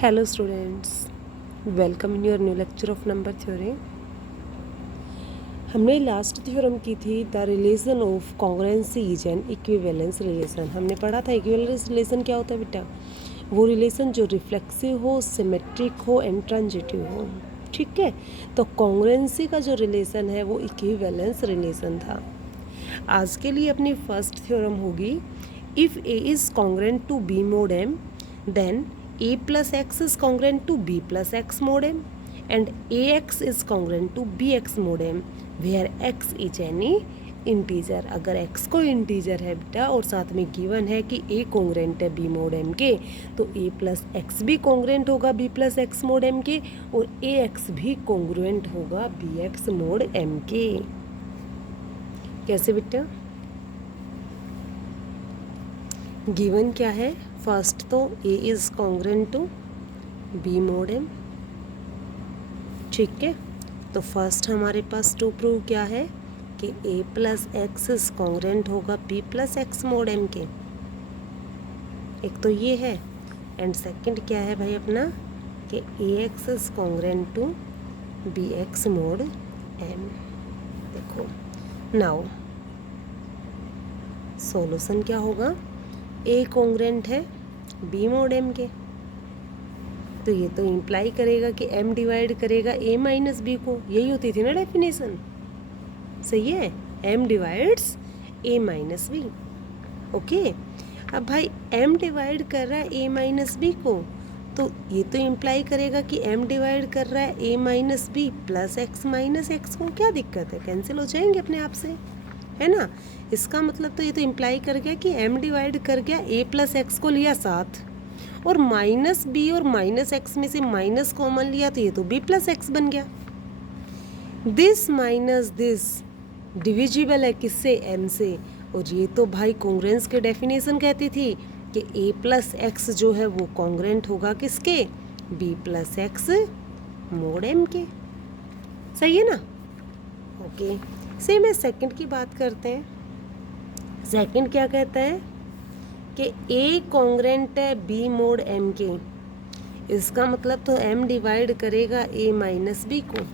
Hello students, welcome in your new lecture of number theory। हमने last theorem की थी the relation of congruency is an equivalence relation. हमने पढ़ा था equivalence relation क्या होता है बेटा, वो रिलेशन जो रिफ्लेक्सिव हो, सिमेट्रिक हो एंड ट्रांजिटिव हो। ठीक है, तो कॉन्ग्रुएंसी का जो रिलेशन है वो इक्विवेलेंस रिलेशन था। आज के लिए अपनी फर्स्ट थ्योरम होगी, if A is congruent to B mod M then a plus x is congruent to b plus x mod m and ax is congruent to bx mod m where x is any integer. अगर x को integer है बेटा और साथ में given है कि a congruent है b मोड m के, तो a प्लस एक्स भी कॉन्ग्रेंट होगा b plus X mod m के और ax भी कॉन्ग्रुएंट होगा bx मोड m के। कैसे बेटा, गिवन क्या है, फर्स्ट तो a is congruent to b mod m। ठीक है, तो फर्स्ट हमारे पास टू प्रूव क्या है कि a plus X is congruent होगा b plus X mod m के। एक तो ये है एंड सेकंड क्या है भाई अपना कि ax is congruent to bx mod m। देखो नाउ सॉल्यूशन क्या होगा, a कॉन्ग्रुएंट है b मोड m के, तो ये तो इम्प्लाई करेगा कि m डिवाइड करेगा a माइनस b को। यही होती थी ना डेफिनेशन, सही है, m divides a minus b। Okay, अब भाई m डिवाइड कर रहा है a माइनस b को, तो ये तो इम्प्लाई करेगा कि m डिवाइड कर रहा है a minus b plus x minus x को। क्या दिक्कत है, कैंसिल हो जाएंगे अपने आप से, है ना। इसका मतलब तो ये तो इम्प्लाई कर गया कि m डिवाइड कर गया a प्लस एक्स को लिया साथ और माइनस b और माइनस एक्स में से माइनस कॉमन लिया, तो ये तो b प्लस एक्स बन गया। दिस माइनस दिस डिविजिबल है किससे, m से, और ये तो भाई कॉन्ग्रुएंस के डेफिनेशन कहती थी कि a प्लस एक्स जो है वो कॉन्ग्रुएंट होगा किसके, b plus X mod m के। सही है ना। ओके, सेम है सेकंड की बात करते हैं। सेकंड क्या कहता है कि a कॉन्ग्रुएंट है b मोड m के, इसका मतलब तो m डिवाइड करेगा a माइनस b को,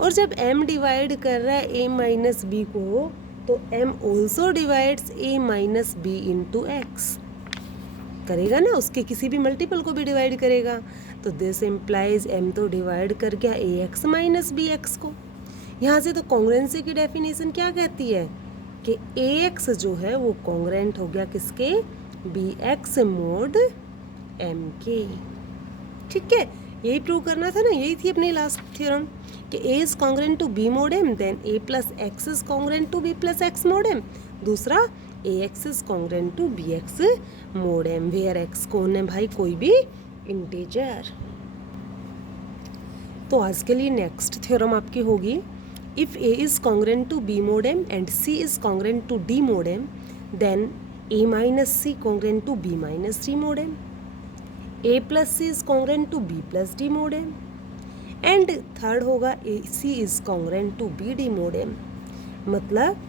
और जब m डिवाइड कर रहा है a माइनस b को तो m also divides a minus b into x करेगा ना, उसके किसी भी मल्टीपल को भी डिवाइड करेगा। तो दिस इम्प्लाइज m तो डिवाइड कर गया a x minus b x को। यहाँ से तो कॉन्ग्रुएंसी की डेफिनेशन क्या कहती है कि ax जो है वो कॉन्ग्रुएंट हो गया किसके, bx मोड m के। ठीक है, यही प्रूव करना था ना, यही थी अपनी लास्ट थ्योरम कि a is congruent to b mod m then a plus X is congruent to b plus X mod m। दूसरा ax is congruent to bx mod m where x कौन है भाई, कोई भी इंटीजर। तो आज के लिए नेक्स्ट थ्योरम आपकी होगी, if a is congruent to b mod m and c is congruent to d mod m then a minus c congruent to b minus d mod m, a plus c is congruent to b plus d mod m and third होगा a c is congruent to b d mod m। मतलब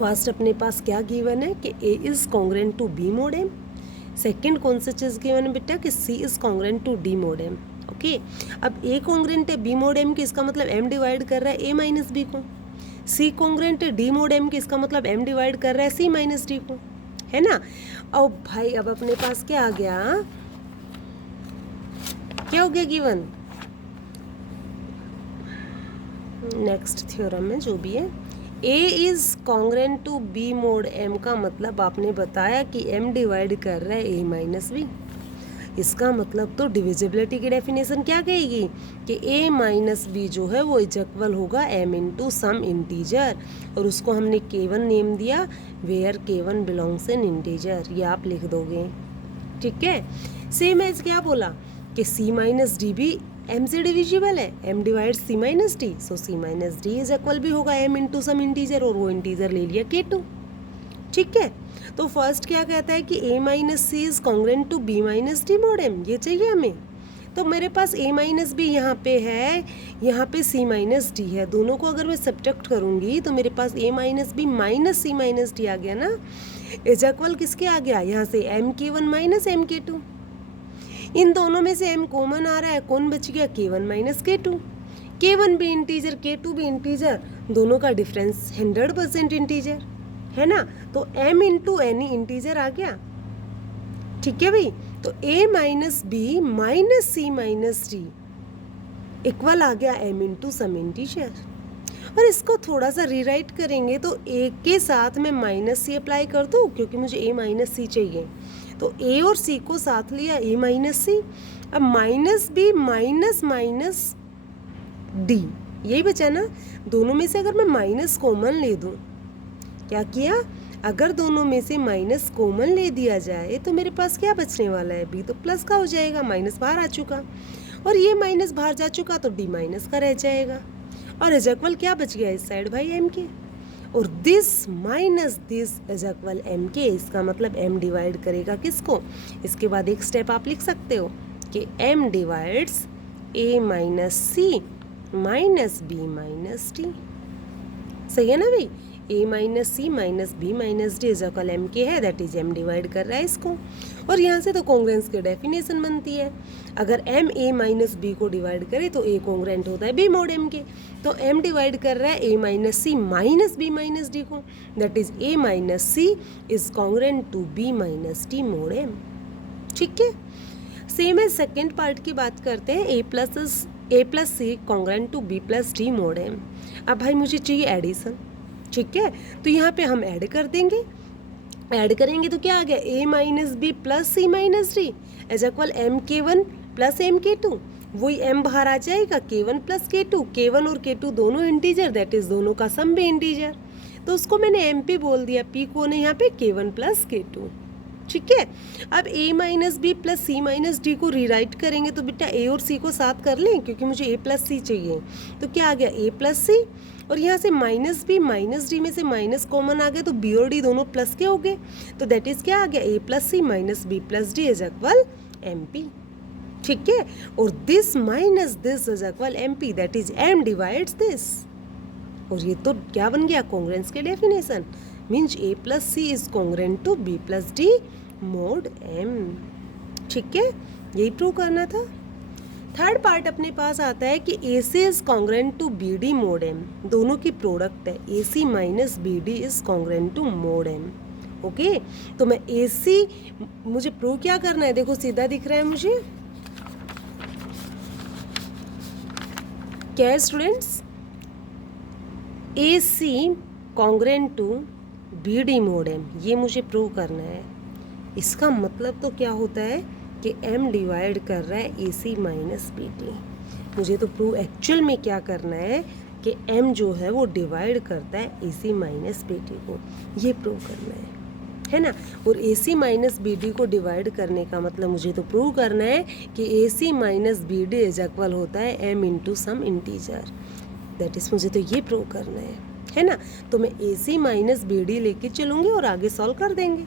first अपने पास क्या given है कि a is congruent to b mod m, second कौन सा चीज़ given है बेटा कि c is congruent to d mod m। Okay, अब a कॉन्ग्रुएंट है b मोड m के, इसका मतलब m डिवाइड कर रहा है a माइनस b को। c कॉन्ग्रुएंट है d मोड m के, इसका मतलब m डिवाइड कर रहा है c माइनस d को, है ना। और भाई अब अपने पास क्या आ गया, क्या हो गया गिवन नेक्स्ट थ्योरम में जो भी है, a is congruent to b mod m का मतलब आपने बताया कि m डिवाइड कर रहा है a माइनस b। इसका मतलब तो डिविजिबिलिटी की डेफिनेशन क्या कहेगी कि a माइनस बी जो है वो इज इक्वल होगा m इंटू सम इंटीजर, और उसको हमने k1 नेम दिया where k1 belongs in integer, ये आप लिख दोगे। ठीक है, सेम एज क्या बोला कि c माइनस डी भी m से डिविजिबल है, m divides c minus D, so c minus D is equal भी होगा m इंटू सम इंटीजर, और वो इंटीजर ले लिया k2। ठीक है, तो फर्स्ट क्या कहता है कि a minus C is congruent to b minus D mod m, ये चाहिए हमें। तो मेरे पास a माइनस बी यहाँ पे है, यहाँ पे c माइनस डी है, दोनों को अगर मैं सब्ट्रैक्ट करूँगी तो मेरे पास a minus B minus c minus D आ गया ना, इज इक्वल किसके आ गया, यहाँ से m k1 minus m k2। इन दोनों में से m कॉमन आ रहा है, कौन बच गया, k1 माइनस k2। k1 भी इंटीजर, k2 भी इंटीजर, दोनों का डिफरेंस 100% इंटीजर है ना, तो m इंटू एन इंटीजर आ गया। ठीक है भाई, तो a minus B minus C minus D equal आ गया m इंटू सम इंटीजर। और इसको थोड़ा सा रीराइट करेंगे तो a के साथ मैं माइनस सी अप्लाई कर दूँ, क्योंकि मुझे a माइनस सी चाहिए, तो a और c को साथ लिया, a माइनस सी। अब minus B minus minus D, यही बचा ना। दोनों में से अगर मैं माइनस कॉमन ले दूँ, क्या किया, अगर दोनों में से माइनस कॉमन ले दिया जाए तो मेरे पास क्या बचने वाला है, b तो प्लस का हो जाएगा, माइनस बाहर आ चुका, और ये माइनस बाहर जा चुका तो d माइनस का रह जाएगा, और इज इक्वल क्या बच गया इस साइड भाई m के, और this minus this is equal m के। इसका मतलब m डिवाइड करेगा किसको, इसके बाद एक स्टेप आप लिख सकते हो कि m divides a minus C minus b minus d। सही है ना भाई, a minus C minus B minus D is equal m के है, दैट इज m डिवाइड कर रहा है इसको। और यहाँ से तो कॉन्ग्रेंस की डेफिनेशन बनती है, अगर m a माइनस बी को डिवाइड करे तो a कॉन्ग्रेंट होता है b मोड m के, तो m डिवाइड कर रहा है a minus C minus B minus D को, that is a minus C is congruent to b minus D mod m। ठीक है, सेम है सेकेंड पार्ट की बात करते हैं, a plus C congruent to b plus D mod m। अब भाई मुझे चाहिए एडिशन, ठीक है, तो यहाँ पे हम ऐड कर देंगे, ऐड करेंगे तो क्या आ गया, a minus B plus C minus D is equal m k1 plus m k2, वही m बाहर आ जाएगा, k1 प्लस k2, k1 और k2 दोनों इंटीजर, दैट इज दोनों का सम भी इंटीजर, तो उसको मैंने m बोल दिया, p को ने यहाँ पे k1 प्लस k2। ठीक है, अब a minus B plus C minus D को रीराइट करेंगे तो बेटा a और c को साथ कर लें, क्योंकि मुझे a प्लस सी चाहिए, तो क्या आ गया a प्लस सी, और यहाँ से माइनस बी माइनस डी में से माइनस कॉमन आ गया, तो b और d दोनों प्लस के हो गए, तो दैट इज क्या आ गया, a plus C minus B plus D is equal mp। ठीक है, और this minus this is equal mp, that is m divides this, और ये तो क्या बन गया, कॉन्ग्रेंस के definition, means a plus C is congruent to b plus D mod m। ठीक है, यही प्रूव करना था। थर्ड पार्ट अपने पास आता है कि AC is congruent to BD mod m, दोनों की प्रोडक्ट है, AC minus BD is congruent to mod m। Okay, तो मैं AC मुझे प्रूव क्या करना है, देखो सीधा दिख रहा है मुझे, क्या है students, AC congruent to BD mod m, ये मुझे प्रूव करना है। इसका मतलब तो क्या होता है कि m डिवाइड कर रहा है AC माइनस BD। मुझे तो प्रूव एक्चुअल में क्या करना है कि m जो है वो डिवाइड करता है AC माइनस BD को, ये प्रूव करना है ना। और AC माइनस BD को डिवाइड करने का मतलब मुझे तो प्रूव करना है कि AC minus BD is equal होता है m into some integer, that is मुझे तो ये प्रूव करना है ना। तो मैं AC माइनस BD लेके चलूँगी और आगे सॉल्व कर देंगे।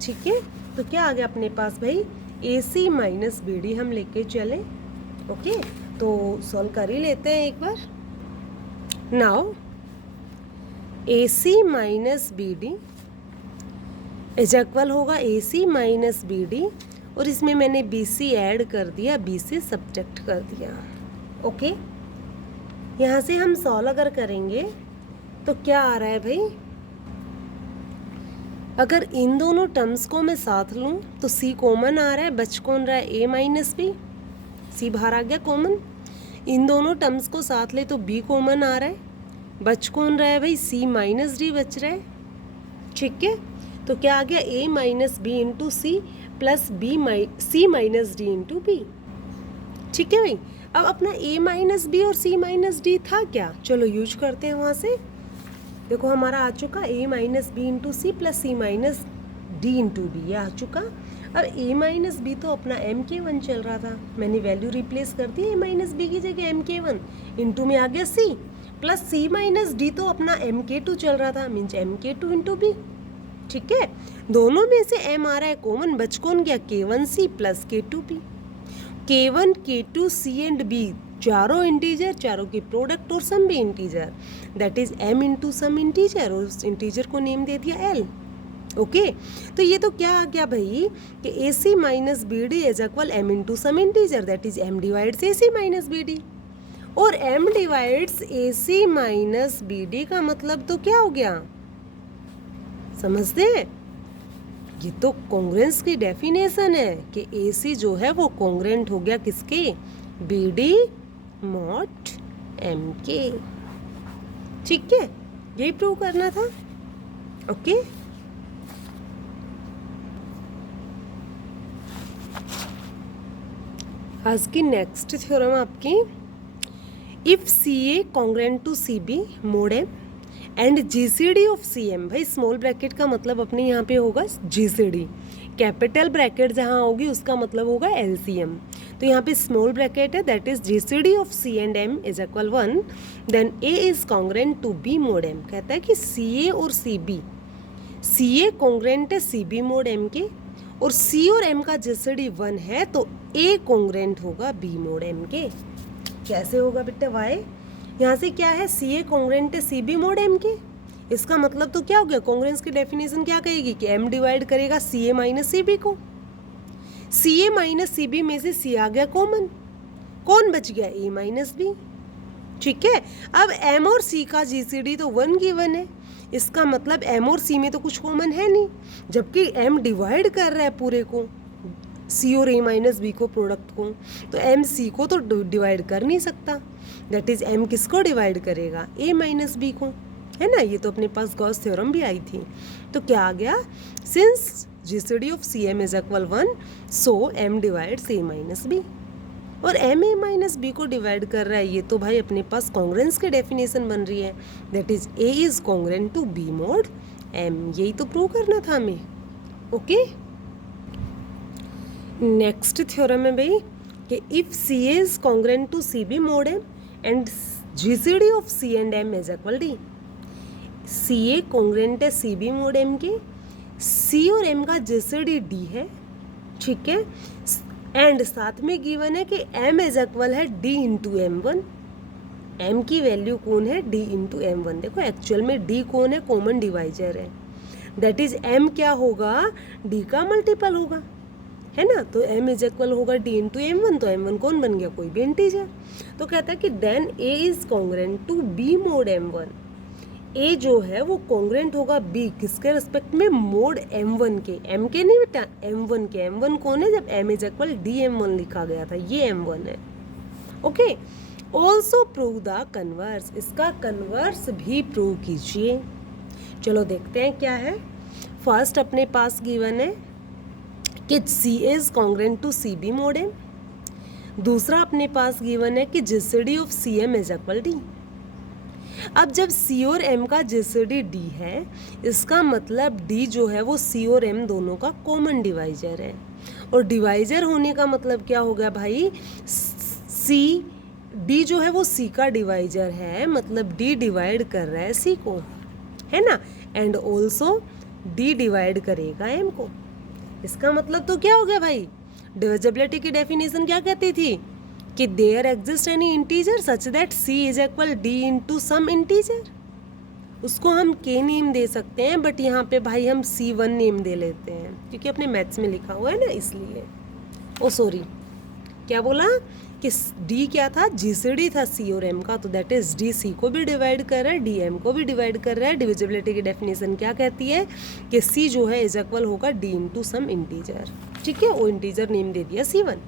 ठीक है, तो क्या आ गया अपने पास भाई, AC माइनस BD हम लेके चले। ओके, तो सॉल्व कर ही लेते हैं एक बार। Now AC minus BD is equal होगा AC माइनस BD, और इसमें मैंने BC ऐड कर दिया, BC सब्ट्रैक्ट कर दिया। ओके, यहाँ से हम सॉल्व अगर करेंगे तो क्या आ रहा है भाई, अगर इन दोनों टर्म्स को मैं साथ लूँ तो C कॉमन आ रहा है, बच कौन रहा है, A माइनस बी, C बाहर आ गया कॉमन। इन दोनों टर्म्स को साथ ले तो B कॉमन आ रहा है, बच कौन रहा है भाई, C माइनस डी बच रहा है। ठीक है, तो क्या आ गया, A minus B into C plus C minus D into B. ठीक है भाई, अब अपना A माइनस बी और C माइनस डी था क्या, चलो यूज करते हैं वहाँ से। देखो हमारा आ चुका A minus B into C plus C minus D into B, ये आ चुका। अब A माइनस बी तो अपना MK1 चल रहा था, मैंने वैल्यू रिप्लेस कर दी A माइनस बी की जगह MK1, इंटू में आ गया C, plus C minus D तो अपना MK2 चल रहा था, मीन्स MK2 इंटू बी। ठीक है, दोनों में से M आ रहा है कॉमन, बच कौन गया, K1C plus K2B। K1 K2 C and B चारों इंटीजर, चारों की प्रोडक्ट और सम भी integer, that is M into some integer, और उस इंटीजर को नेम दे दिया L। ओके तो ये तो क्या आ गया भाई कि A C minus B D is equal M into some integer, that is M divides A C minus B D. और m divides A C minus B D का मतलब तो क्या हो गया, समझते हैं? ये तो कॉन्ग्रेंस की डेफिनेशन है कि ए सी जो है वो कॉन्ग्रेंट हो गया किसके, बी डी मॉड एम के। ठीक है, यही प्रूव करना था। ओके आज की नेक्स्ट थ्योरम आपकी, if C A congruent to C B mod M and G C D of C M. भाई स्मॉल ब्रैकेट का मतलब अपने यहाँ पे होगा G C D, capital bracket जहाँ होगी उसका मतलब होगा एल सी एम। तो यहाँ पे स्मॉल ब्रैकेट है, that is G C D of C and M is equal 1, then A is congruent to B mod M. कहता है कि सी ए और C B, C A congruent है सी बी मोड एम के, और सी और एम का जी सी डी 1 है तो ए कॉन्ग्रेंट होगा बी मोड एम के। कैसे होगा बेटा, वाई यहाँ से क्या है, सी ए कॉन्ग्रेंट है सी बी मोड एम के, इसका मतलब तो क्या हो गया, कॉन्ग्रेंस की डेफिनेशन क्या कहेगी कि एम डिवाइड करेगा सी ए माइनस सी बी को। सी ए माइनस सी बी में से सी आ गया कॉमन, कौन बच गया, ए माइनस बी। ठीक है, अब एम और सी का जी सी डी तो 1 गिवन है, इसका मतलब एम और सी में तो कुछ कॉमन है नहीं, जबकि एम डिवाइड कर रहा है पूरे को, सी और ए माइनस बी को, प्रोडक्ट को, तो एम सी को तो डिवाइड कर नहीं सकता, दैट इज एम किसको डिवाइड करेगा, ए माइनस बी को, है ना। ये तो अपने पास गॉस थ्योरम भी आई थी। तो क्या आ गया, since G C D of C M is equal 1 so M divides A minus B, और एम ए माइनस बी को डिवाइड कर रहा है, ये तो भाई अपने पास कॉन्ग्रेंस की डेफिनेशन बन रही है, that is A is congruent to B mod M. यही तो प्रूव करना था हमें। ओके नेक्स्ट थ्योरम है भाई कि if C A is congruent to C B mod M and G C D of C and M is equal D. C A congruent है C B mod M के, सी और M का जी C D D है, ठीक है, and साथ में given है कि m इज इक्वल है d into M one. m की वैल्यू कौन है, d इंटू एम वन। देखो एक्चुअल में d कौन है, कॉमन डिवाइजर है, दैट इज m क्या होगा, d का मल्टीपल होगा, है ना। तो m इज इक्वल होगा d इंटू एम वन, तो एम वन कौन बन गया, कोई भी इंटीजर। तो कहता है कि then a is congruent to b mod M one. A जो है वो कॉन्ग्रेंट होगा बी किसके रिस्पेक्ट में, मोड एम वन के, एम के नहीं बेटा, एम वन के। एम वन कौन है, जब M is equal D M one लिखा गया था, ये एम वन है। Okay also prove the converse, इसका कन्वर्स भी प्रूव कीजिए। चलो देखते हैं क्या है। फर्स्ट अपने पास गिवन है कि C is congruent to C B mod M, दूसरा अपने पास गिवन है कि G C D of C M is equal D. अब जब C और M का जीसीडी D है, इसका मतलब D जो है वो C और M दोनों का कॉमन डिवाइजर है, और डिवाइजर होने का मतलब क्या हो गया भाई, D जो है वो C का डिवाइजर है, मतलब D डिवाइड कर रहा है C को, है ना, एंड ऑल्सो D डिवाइड करेगा M को। इसका मतलब तो क्या हो गया भाई, डिविजिबिलिटी की डेफिनेशन क्या कहती थी कि there exist any integer such that C is equal D into some integer. उसको हम के नेम दे सकते हैं, बट यहाँ पे भाई हम C1 नेम दे लेते हैं क्योंकि अपने मैथ्स में लिखा हुआ है ना, इसलिए। ओ सॉरी, क्या बोला कि D क्या था, जीसीडी था C और M का, तो दैट इज D C को भी डिवाइड कर रहा है, D M को भी डिवाइड कर रहा है। डिविजिबिलिटी की डेफिनेशन क्या कहती है कि C जो है इज इक्वल होगा D इंटू सम इंटीजर, ठीक है, वो इंटीजर नेम दे दिया C1।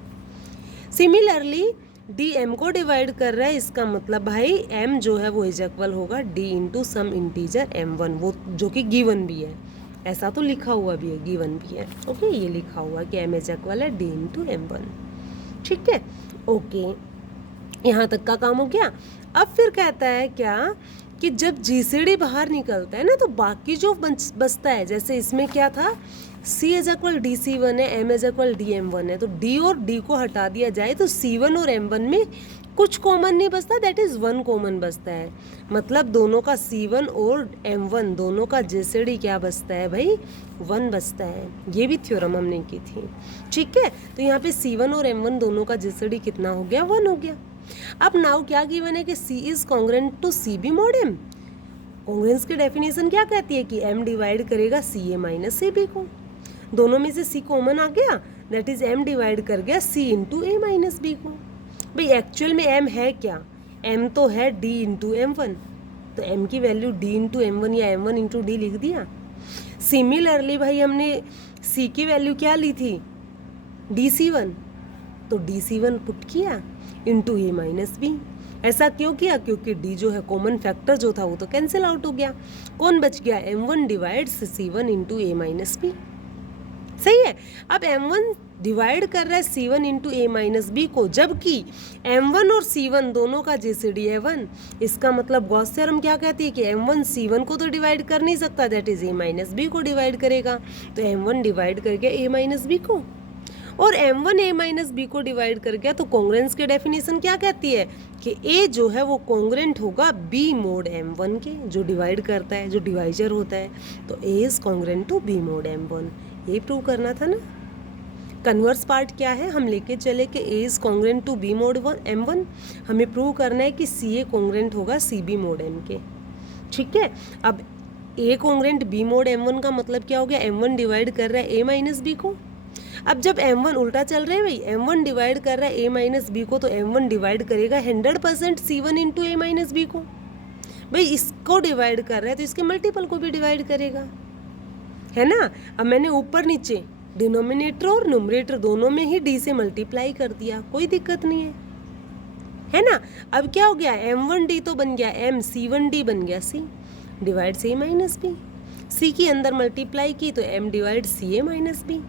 सिमिलरली डी एम को डिवाइड कर रहा है, इसका मतलब भाई m जो है वो इज इक्वल होगा d into some integer m1, वो जो कि गिवन भी है, ऐसा तो लिखा हुआ भी है, गिवन भी है। ओके ये लिखा हुआ कि m इज इक्वल है d इंटू m1, ठीक है। ओके यहाँ तक का काम हो गया। अब फिर कहता है क्या कि जब जीसीडी बाहर निकलता है ना, तो बाकी जो बचता है, जैसे इसमें क्या था, C is equal D C one है, M is equal D M one है, तो D और D को हटा दिया जाए तो C1 और M1 में कुछ कॉमन नहीं बचता, दैट इज 1 कॉमन बचता है। मतलब दोनों का C1 और M1 दोनों का जीसीडी क्या बचता है भाई, 1 बचता है। ये भी थ्योरम हमने की थी, ठीक है। तो यहाँ पे C1 और M1 दोनों का जीसीडी कितना हो गया, 1 हो गया। अब नाउ क्या गिवन है कि C is congruent to C B mod M, congruence की डेफिनेशन क्या कहती है कि m डिवाइड करेगा सी ए माइनस सी बी को, दोनों में से c कॉमन आ गया, दैट इज m डिवाइड कर गया c इंटू ए माइनस बी को। भाई एक्चुअल में m है क्या, m तो है d इंटू m1, तो m की वैल्यू d इंटू m1 या m1 इंटू डी लिख दिया। सिमिलरली भाई हमने c की वैल्यू क्या ली थी, dc1, तो dc1 पुट किया इंटू ए माइनस बी। ऐसा क्यों किया, क्योंकि d जो है कॉमन फैक्टर जो था वो तो कैंसिल आउट हो गया, कौन बच गया, m1 डिवाइड्स c1 इंटू ए माइनस बी। सही है। अब m1 डिवाइड कर रहा है c1 इंटू ए माइनस बी को, जबकि m1 और c1 दोनों का जीसीडी है 1। इसका मतलब गॉस थ्योरम क्या कहती है कि m1 c1 को तो डिवाइड कर नहीं सकता, that is A minus B को डिवाइड करेगा, तो m1 डिवाइड कर गया ए माइनस बी को, और m1 ए माइनस बी को डिवाइड कर गया। तो कॉन्ग्रुएंस की डेफिनेशन क्या कहती है कि a जो है वो कॉन्ग्रुएंट होगा b मोड m1 के, जो डिवाइड करता है, जो डिवाइजर होता है, तो a is congruent to b mod m1। ये प्रूव करना था ना। कन्वर्स पार्ट क्या है, हम लेके चले कि a is congruent to b mod m1, हमें प्रूव करना है कि ca कॉन्ग्रुएंट होगा cb मोड m के। ठीक है। अब a congruent b mod m1 का मतलब क्या हो गया, m1 डिवाइड कर रहा है a माइनस b को। अब जब m1 उल्टा चल रहा है भाई, m1 डिवाइड कर रहा है a माइनस बी को, तो m1 डिवाइड करेगा 100% c1 इंटू ए माइनस बी को। भाई इसको डिवाइड कर रहा है तो इसके मल्टीपल को भी डिवाइड करेगा, है ना। अब मैंने ऊपर नीचे डिनोमिनेटर और न्यूमरेटर दोनों में ही d से मल्टीप्लाई कर दिया, कोई दिक्कत नहीं है ना। अब क्या हो गया, m1d तो बन गया m, c1d बन गया c divide c minus B. c की अंदर मल्टीप्लाई की तो m divide C A minus B,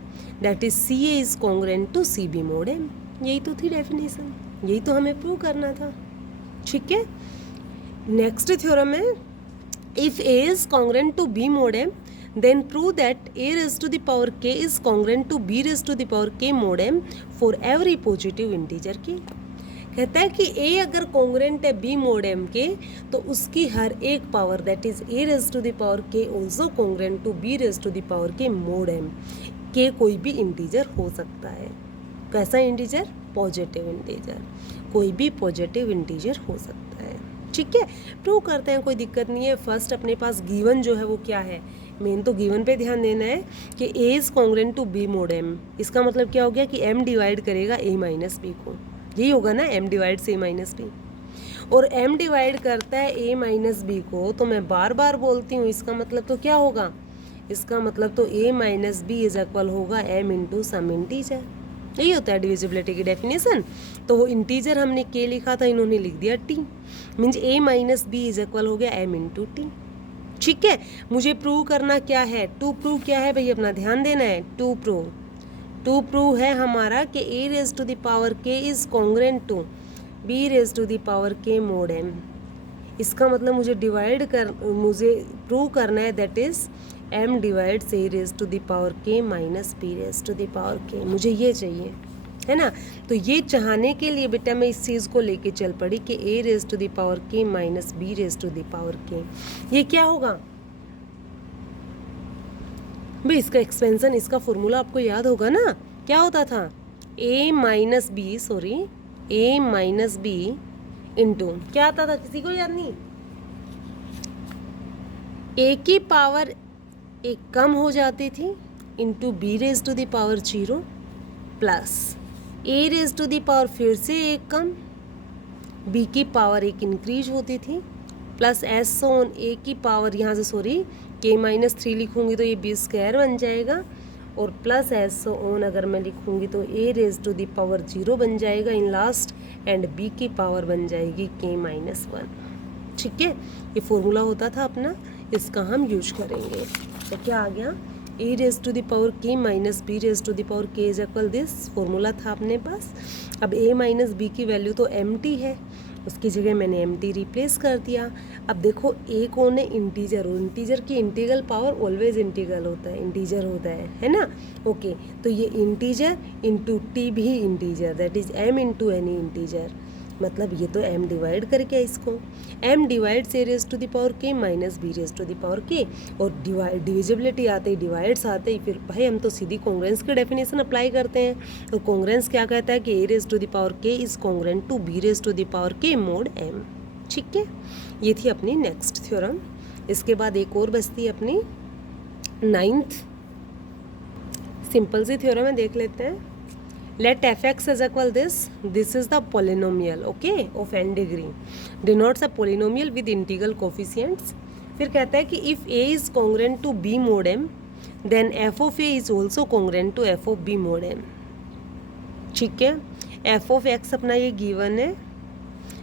that is C A is congruent to C B mod m। यही तो थी डेफिनेशन, यही तो हमें प्रूव करना था। ठीक है। नेक्स्ट थ्योरम है, if a is congruent to b mod m then prove that a raised to the power k is congruent to b raised to the power k mod m for every positive integer k। कहता है कि a अगर congruent है b mod m के, तो उसकी हर एक power that is a raised to the power k also congruent to b raised to the power k mod m। k कोई भी इंटीजर हो सकता है। कैसा इंटीजर, पॉजिटिव इंटीजर, कोई भी पॉजिटिव इंटीजर हो सकता है। ठीक है, प्रूव करते हैं, कोई दिक्कत नहीं है। फर्स्ट अपने पास गिवन जो है वो क्या है, मेन तो गिवन पे ध्यान देना है कि a is congruent to b mod m। इसका मतलब क्या हो गया कि m डिवाइड करेगा a माइनस b को, यही होगा ना, m divides a minus b। और m डिवाइड करता है a माइनस b को, तो मैं बार बार बोलती हूँ, इसका मतलब तो क्या होगा, इसका मतलब तो a minus B is equal होगा m इंटू सम इंटीजर। यही होता है डिविजिबिलिटी की डेफिनेशन। तो वो इंटीजर हमने k लिखा था, इन्होंने लिख दिया t, means a minus B is equal हो गया m इंटू टी। ठीक है। मुझे प्रूव करना क्या है, टू प्रूव क्या है भाई, अपना ध्यान देना है। टू प्रूव है हमारा कि a raise to the power k is congruent to b raise to the power k mod m। इसका मतलब मुझे प्रूव करना है that is m divides a raise to the power k minus b raise to the power k। मुझे ये चाहिए, है ना। तो ये चाहने के लिए बेटा मैं इस चीज़ को लेके चल पड़ी कि a raise to the power k minus b raise to the power k। ये क्या होगा भाई, इसका एक्सपेंशन, इसका फॉर्मूला आपको याद होगा ना, क्या होता था, a माइनस बी इंटू क्या आता था, किसी को याद नहीं, a की पावर एक कम हो जाती थी into b raise to the power 0 plus a raise to the power फिर से एक कम, b की पावर एक इंक्रीज होती थी, प्लस एस ऑन a की पावर, यहाँ से सॉरी k माइनस 3 लिखूँगी तो ये b स्क्वायर बन जाएगा, और प्लस एस ऑन अगर मैं लिखूँगी तो a raise to the power 0 बन जाएगा इन लास्ट, एंड b की पावर बन जाएगी k माइनस 1। ठीक है, ये फॉर्मूला होता था अपना, इसका हम यूज करेंगे। तो क्या आ गया, a raise to the power k minus b raise to the power k is equal this, formula था अपने पास। अब a माइनस b की वैल्यू तो mt है, उसकी जगह मैंने mt रिप्लेस कर दिया। अब देखो a कौन है, इंटीजर, और इंटीजर की इंटीग्रल पावर ऑलवेज इंटीग्रल होता है, इंटीजर होता है ना। ओके, तो ये इंटीजर इंटू t भी integer, that is m into any integer, मतलब ये तो m डिवाइड करके इसको, m डिवाइड से raise to the power k minus b raise to the power k, और डिविजिबिलिटी आते ही, डिवाइड्स आते ही, फिर भाई हम तो सीधी कॉन्ग्रुएंस की डेफिनेशन अप्लाई करते हैं। तो कॉन्ग्रुएंस क्या कहता है कि a raise to the power k is congruent to b raise to the power k mod m। ठीक है, ये थी अपनी नेक्स्ट थ्योरम। इसके बाद एक और बचती है अपनी 9th सिंपल सी थ्योरम में, देख लेते हैं। Let f x is equal this is the polynomial okay of n degree, denotes a polynomial with integral coefficients. फिर कहता है कि if a is congruent to b mod m then f of a is also congruent to f of b mod m। ठीक है, f of x अपना ये given है,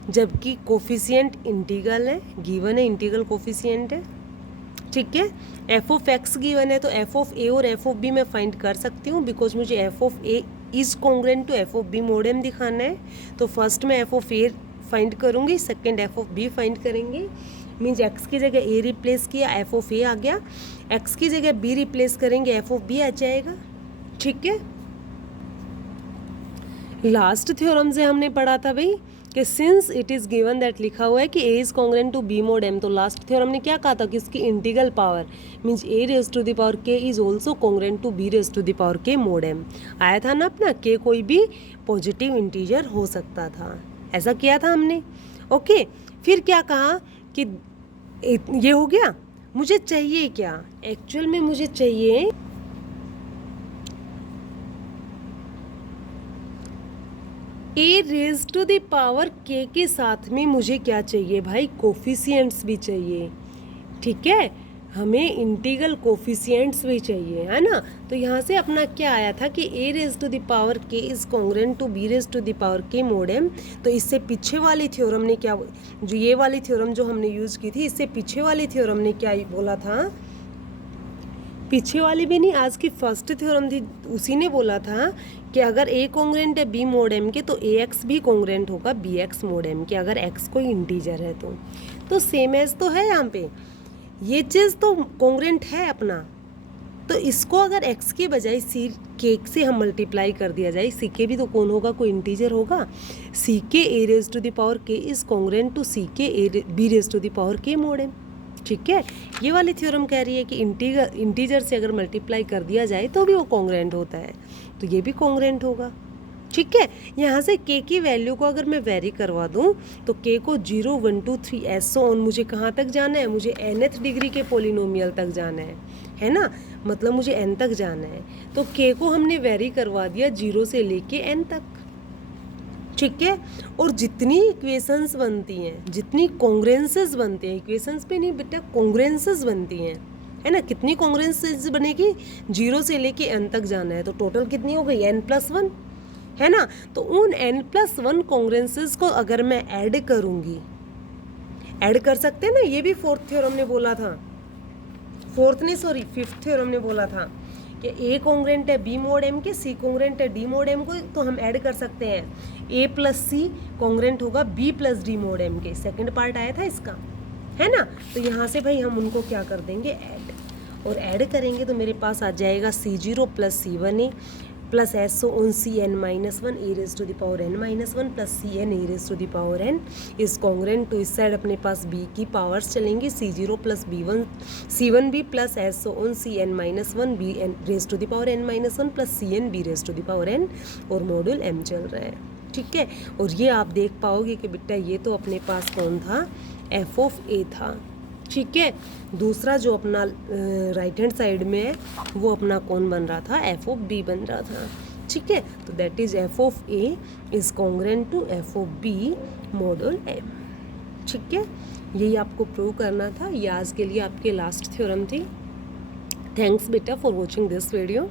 जबकि कोफिशिएंट इंटीग्रल है, गिवन है इंटीग्रल कोफिशिएंट है। ठीक है, f ऑफ x गिवन है तो f ऑफ a और f ऑफ b मैं फाइंड कर सकती हूँ, बिकॉज मुझे f of a is congruent to f of b mod m दिखाना है। तो फर्स्ट मैं f ऑफ a फाइंड करूँगी, second f of b find करेंगे। मीन्स x की जगह a रिप्लेस किया, f ऑफ a आ गया, x की जगह b रिप्लेस करेंगे, f ऑफ b आ जाएगा। ठीक है, लास्ट थ्योरम से हमने पढ़ा था भाई कि since it is given that, लिखा हुआ है कि a is congruent to b mod m, तो लास्ट थ्योरम ने क्या कहा था कि इसकी integral power means a raise to the power k is also congruent to b raise to the power k mod m। आया था ना अपना, k कोई भी पॉजिटिव इंटीजर हो सकता था, ऐसा किया था हमने। ओके, फिर क्या कहा कि ये हो गया, मुझे चाहिए क्या, एक्चुअल में मुझे चाहिए a raise to the power k के साथ में मुझे क्या चाहिए भाई, कोफिशिएंट्स भी चाहिए। ठीक है, हमें इंटीग्रल कोफिशिएंट्स भी चाहिए, है ना। तो यहाँ से अपना क्या आया था कि a raise to the power k is congruent to b raise to the power k mod m। तो इससे पीछे वाली थ्योरम ने क्या, जो ये वाली थ्योरम जो हमने यूज की थी, इससे पीछे वाली थ्योरम ने क्या बोला था, पीछे वाली भी नहीं, आज की फर्स्ट थ्योरम थी, उसी ने बोला था कि अगर a कॉन्ग्रेंट है b mod m के तो ax भी कॉन्ग्रेंट होगा bx mod m के, अगर x कोई इंटीजर है तो सेम एज तो है यहाँ पे, ये चीज़ तो कॉन्ग्रेंट है अपना। तो इसको अगर x के बजाय सी के से हम मल्टीप्लाई कर दिया जाए, सी के भी तो कौन होगा, कोई इंटीजर होगा, सी के a raise to the power k is congruent to C के b raise to the power k mod m। ठीक है, ये वाली थ्योरम कह रही है कि इंटीजर से अगर मल्टीप्लाई कर दिया जाए तो भी वो कॉन्ग्रेंट होता है, तो ये भी कॉन्ग्रेंट होगा। ठीक है, यहाँ से k की वैल्यू को अगर मैं वेरी करवा दूँ तो k को 0 1 2 3 ऐसो ऑन मुझे कहाँ तक जाना है, मुझे nth डिग्री के पोलिनोमियल तक जाना है ना, मतलब मुझे n तक जाना है। तो k को हमने वेरी करवा दिया 0 से लेके n तक। ठीक है, और जितनी इक्वेशंस बनती हैं, जितनी कॉन्ग्रेंसेस बनते हैं, इक्वेशंस पे नहीं बेटा, कॉन्ग्रेंसेस बनती हैं, है ना। कितनी कॉन्ग्रेंसेस बनेगी, 0 से लेके n तक जाना है, तो टोटल कितनी हो गई, n+1, है ना। तो उन n+1 कॉन्ग्रेंसेस को अगर मैं ऐड करूँगी, ऐड कर सकते हैं ना, ये भी फोर्थ थ्योरम ने बोला था, फिफ्थ थ्योरम ने बोला था कि a कॉन्ग्रेंट है b mod m के, c कॉन्ग्रेंट है d mod m को, तो हम ऐड कर सकते हैं, a प्लस c कॉन्ग्रेंट होगा b plus d mod m के, सेकंड पार्ट आया था इसका, है ना। तो यहाँ से भाई हम उनको क्या कर देंगे, ऐड, और ऐड करेंगे तो मेरे पास आ जाएगा c0 plus c1a plus S on c n minus one a raise to the power n minus one plus c n a raise to the power n is congruent to, इस side अपने पास b की powers चलेंगी, c0 plus b1 c1 b plus S on c n minus one b n raise to the power n minus one plus c n b raise to the power n, और module m चल रहा है। ठीक है, और ये आप देख पाओगे कि बेटा ये तो अपने पास कौन था, f ऑफ a था। ठीक है, दूसरा जो अपना राइट हैंड साइड में है वो अपना कौन बन रहा था, f ऑफ b बन रहा था। ठीक है, तो that is f of a is congruent to f of b module m। ठीक है, यही आपको प्रूव करना था, ये आज के लिए आपके लास्ट थ्योरम थी। थैंक्स बेटा फॉर वॉचिंग दिस वीडियो।